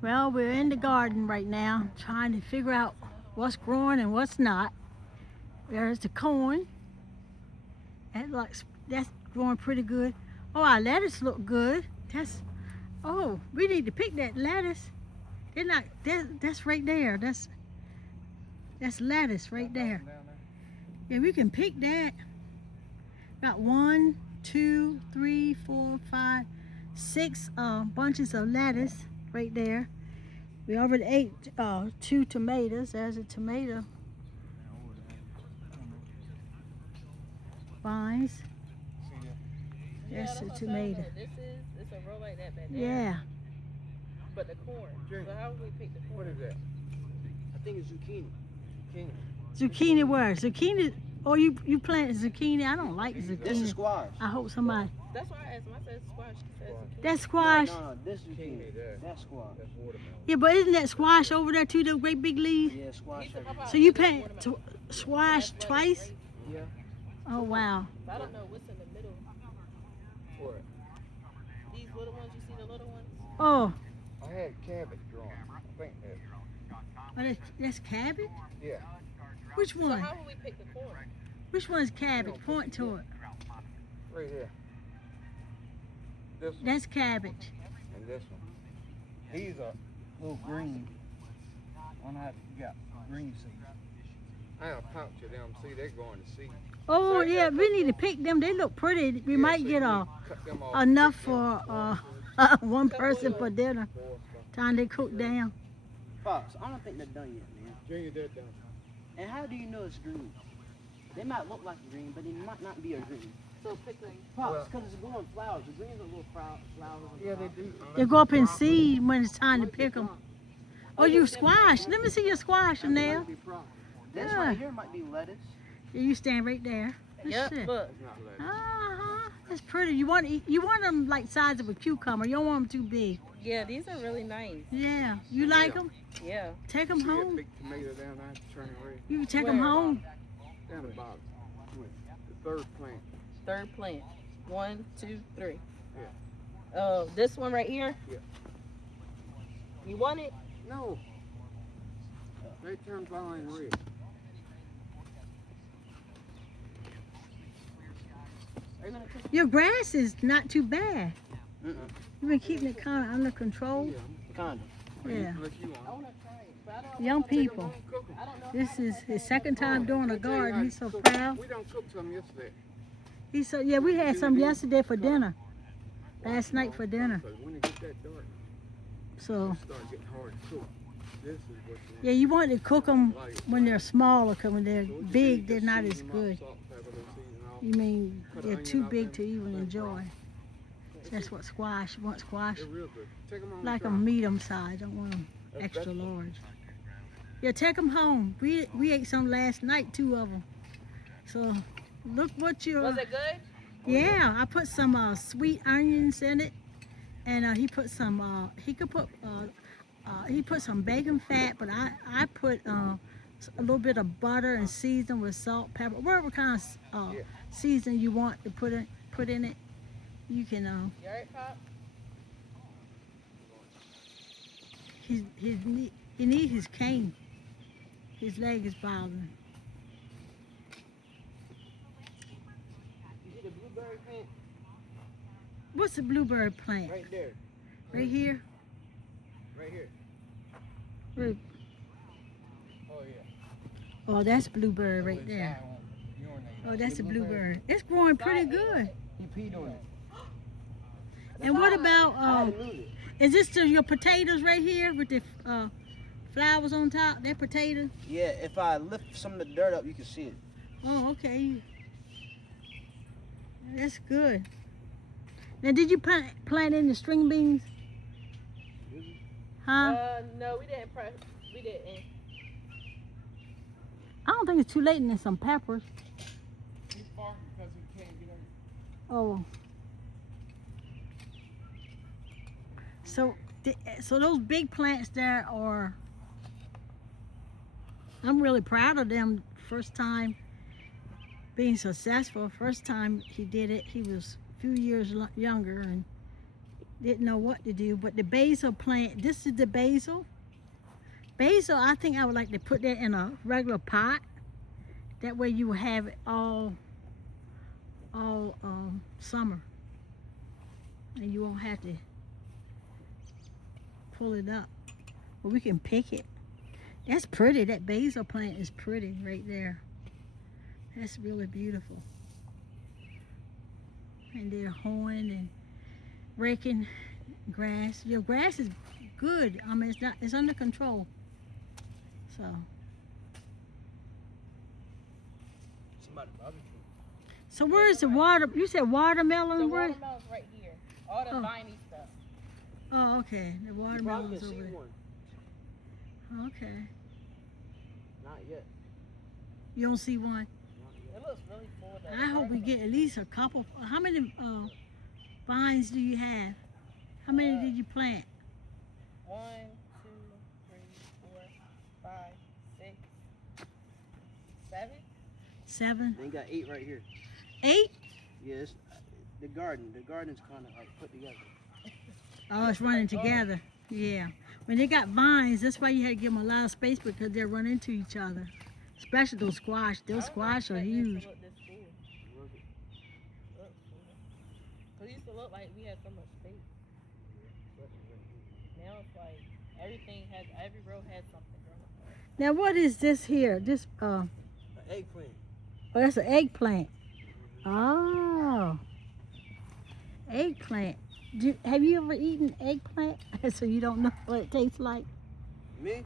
Well, we're in the garden right now, trying to figure out what's growing and what's not. There's the corn. That's growing pretty good. Oh, our lettuce look good. Oh, we need to pick that lettuce. They're not. That's right there. That's lettuce right there. Yeah, we can pick that. Got 1, 2, 3, 4, 5, 6 bunches of lettuce right there. We already ate 2 tomatoes. There's a tomato. Vines. That's a tomato. It's a row like that back there. Yeah. But the corn. So how would we pick the corn? What is that? I think it's zucchini. Zucchini where? Zucchini. Oh, you planted zucchini? I don't like zucchini. This is squash. I hope somebody. That's why I asked him. I said squash. She said zucchini. That's squash. No, this zucchini. That's squash. That's watermelon. Yeah, but isn't that squash over there too? The great big leaves. Yeah, squash. So you planted squash twice? Yeah. Oh wow. I don't know what's in the middle. What? These little ones, you see the little ones? Oh, I had cabbage growing. I think that. that's cabbage. Yeah. Which So one? how would we pick the corn? Which one's cabbage? Point to it. Right here. This one That's cabbage. and this one. These are little green. One I got green seeds. I have a pouch of them. See, they're going to seed. Oh yeah, we need to pick them. They look pretty. We might get Cut them off. enough for one person for dinner. Time they cook down. Pops, I don't think they're done yet, man. Junior, they're done. And how do you know it's green? They might look like a green, but they might not be a green. So pick them. Pops, because it's growing flowers. The greens are little flowers. On Yeah, top. they do. They go up in seed when it's time to pick them. Oh, you squash. Let me see your squash, That Chanel. might be problem. This Yeah. right here might be lettuce. Yeah, you stand right there. That's Yep, it. look. It's not lettuce. Uh-huh. That's pretty. You want them like size of a cucumber. You don't want them too big. Yeah, these are really nice. Yeah. You like them? Yeah. Take them See that home. big tomato down there? Turn away. You can take them Where? home. Down the bottom. The third plant. Third plant. 1, 2, 3. Yeah. Oh, this one right here? Yeah. You want it? No. They turn vine red. Are you gonna cook? Your grass is not too bad. Mm-mm. You've been keeping it kind of under control. Yeah. Kinda. Yeah. Unless you I want. want to try it. But I don't Young Take 'em people. home, cook 'em. I don't know. This is his second time doing a I'll tell you how garden. to He's so cook. proud. We done cooked some yesterday. Yeah, we had some yesterday for dinner. Last night for dinner. Because when it get that dark, So, it start getting hard to cook. This is what you yeah, you want to cook them like. when they're smaller, because when they're So what you do, big, you they're just not season as 'em up, good. salt, pepper, little season off. You mean Cut they're onion too out big there, to even let it enjoy. fry. That's what squash. You want squash? They're real good. Take 'em home. Like try a 'em. medium size. Don't want them That's extra vegetable. large. Yeah, take them home. We ate some last night, 2 of them. So look what you. Was it good? Yeah, I put some sweet onions in it, and he put some. He put some bacon fat, but I put a little bit of butter and season with salt, pepper, whatever kind of Yeah. season you want to put in it. You can. You alright, Pop? He needs his cane. His leg is bothering. You see the blueberry plant? What's the blueberry plant? Right there. Right here. Right here. Right. Oh yeah. Oh, that's blueberry right there. Oh, that's a blueberry. It's growing pretty good. He peed on it. And what about I had to move it. is this your potatoes right here with the flowers on top? They're potatoes. Yeah, if I lift some of the dirt up, you can see it. Oh, okay. That's good. Now, did you plant in the string beans? Huh? No, we didn't press. We didn't. I don't think it's too late in some peppers. He's far because he can't get in. Oh. So those big plants there are, I'm really proud of them. First time being successful. First time he did it, he was a few years younger, and didn't know what to do. But the basil plant, this is the basil. Basil, I think I would like to put that in a regular pot. That way you will have it all summer. And you won't have to pull it up. But we can pick it. That's pretty. That basil plant is pretty right there. That's really beautiful. And they're hoeing and raking grass. Your grass is good. I mean, it's under control. So. Somebody barbecue. So where's the water? You said watermelon? The Where? watermelon's right here. All the Oh. viney stuff. Oh, okay. The You probably watermelon's can over see there. one. Okay. Not yet. You don't see one? Not yet. It looks really full though. I hope we get at least a couple. How many vines do you have? How many did you plant? 1, 2, 3, 4, 5, 6, 7. 7? They got 8 right here. 8? Yes. The garden's kind of like put together. Oh, it's running together. Yeah. When they got vines, that's why you had to give them a lot of space because they're running into each other. Especially those squash. Those squash are huge. Cause it used to look like we had so much space. Now it's like every row has something growing. Now what is this here? This An eggplant. oh, that's an eggplant. Oh. Eggplant. Have you ever eaten eggplant? So you don't know what it tastes like? Me?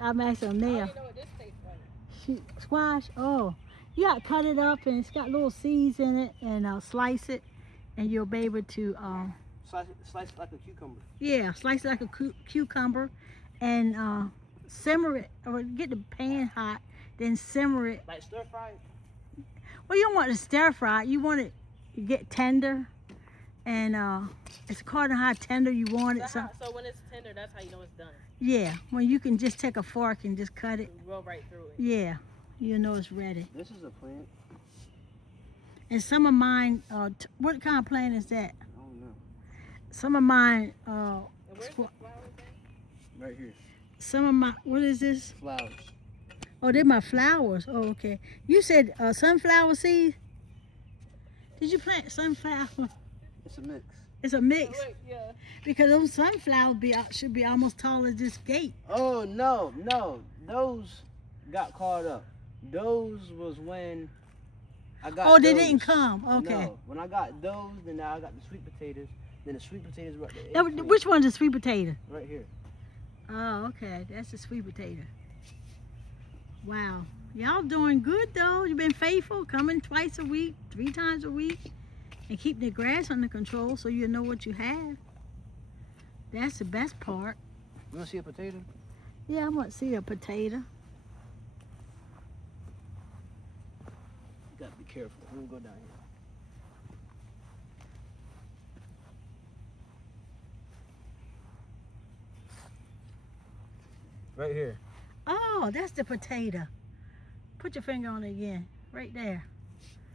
I'm asking I don't there. even know what this tastes like. Squash. Oh, you got to cut it up and it's got little seeds in it and slice it, and you'll be able to Slice it like a cucumber. yeah, slice it like a cucumber, and simmer it or get the pan hot, then simmer it. Like stir fry it. Well, you don't want to stir fry it. You want it to get tender, and it's according to how tender you want it. So So when it's tender, that's how you know it's done. yeah, when you can just take a fork and just cut it. You roll right through it. Yeah, you know it's ready. This is a plant. And some of mine, what kind of plant is that? I don't know. Some of mine, And where's the Squ- flowers at? Right here. some of my, what is this? Flowers. Oh, they're my flowers. Oh, okay. You said sunflower seed? Did you plant sunflower? It's a mix. It's a mix. Oh, wait, yeah. Because those sunflowers should be almost tall as this gate. Oh no. Those got caught up. Those was when I got. Oh, they those. didn't come. Okay. No, when I got those, then now I got the sweet potatoes. Then the sweet potatoes were the That, eggplant. which one's the sweet potato? Right here. Oh, okay. That's the sweet potato. Wow. Y'all doing good though. You've been faithful, coming twice a week, 3 times a week, and keeping the grass under control so you know what you have. That's the best part. You wanna see a potato? Yeah, I want to see a potato. You gotta be careful. I'm gonna go down here. Right here. Oh, that's the potato. Put your finger on it again. Right there.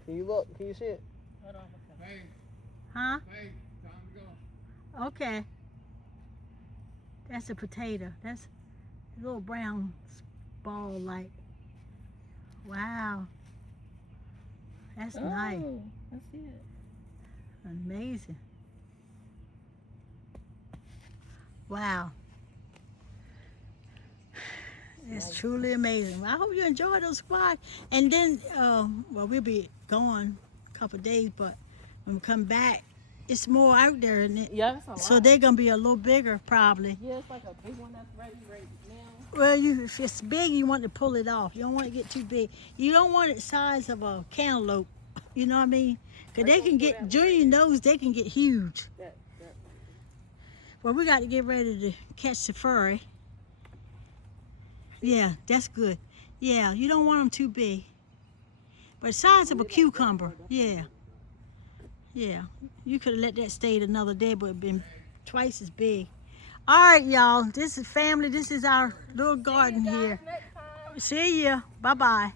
Can you look? Can you see it? Hold on. Okay. Huh? Okay. That's a potato. That's a little brown ball like. Wow. That's nice. Oh, I see it. Amazing. Wow. It's truly amazing. I hope you enjoy those squash. And then, well, we'll be gone a couple of days, but when we come back, it's more out there, isn't it? Yeah, it's a lot. So they're gonna be a little bigger, probably. Yeah, it's like a big one that's ready right now. Well, if it's big, you want to pull it off. You don't want to get too big. You don't want it the size of a cantaloupe. You know what I mean? Because they can get, Junior knows they can get huge. That. Well, we got to get ready to catch the furry. Yeah, that's good. Yeah, you don't want them too big. But the size of a cucumber, yeah. Yeah, you could have let that stay another day, but it been twice as big. All right, y'all, this is family. This is our little garden here. Next time. See ya. Bye-bye.